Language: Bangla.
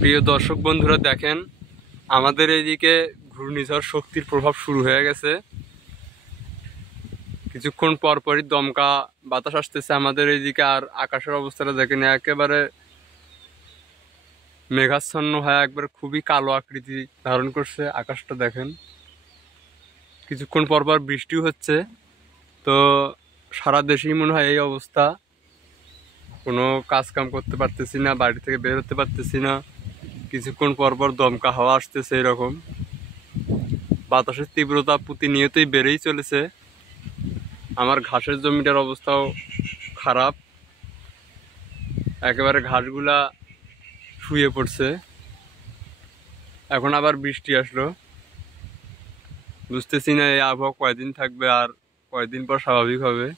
প্রিয় দর্শক বন্ধুরা, দেখেন আমাদের এইদিকে ঘূর্ণিঝড় শক্তির প্রভাব শুরু হয়ে গেছে। কিছুক্ষণ পর পরই দমকা বাতাস আসতেছে আমাদের এইদিকে। আর আকাশের অবস্থাটা দেখেন, একেবারে মেঘাচ্ছন্ন হয়ে একবার খুবই কালো আকৃতি ধারণ করছে। আকাশটা দেখেন, কিছুক্ষণ পর পর বৃষ্টিও হচ্ছে। তো সারা দেশেই মনে হয় এই অবস্থা। কোনো কাজ কাম করতে পারতেছি না, বাড়ি থেকে বের হতে পারতেছি না। কিছুক্ষণ পর পর দমকা হাওয়া আসতেছে এরকম। বাতাসের তীব্রতা প্রতিনিয়তই বেড়েই চলেছে। আমার ঘাসের জমিটার অবস্থাও খারাপ, একেবারে ঘাসগুলা শুয়ে পড়ছে। এখন আবার বৃষ্টি আসলো, বুঝতেছি না এই আবহাওয়া কয়দিন থাকবে আর কয়দিন পর স্বাভাবিক হবে।